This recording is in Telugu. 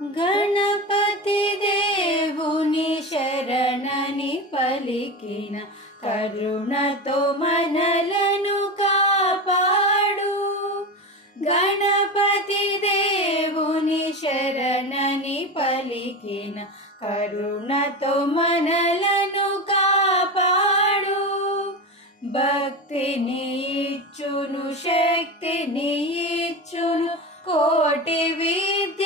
గణపతి దేవుని శరణని పలికిన కరుణతో మనలను కాపాడు. గణపతి దేవుని శరణని పలికిన కరుణతో మనలను కాపాడు. భక్తిని ఇచ్చును, శక్తిని ఇచ్చును, కోటి విద్య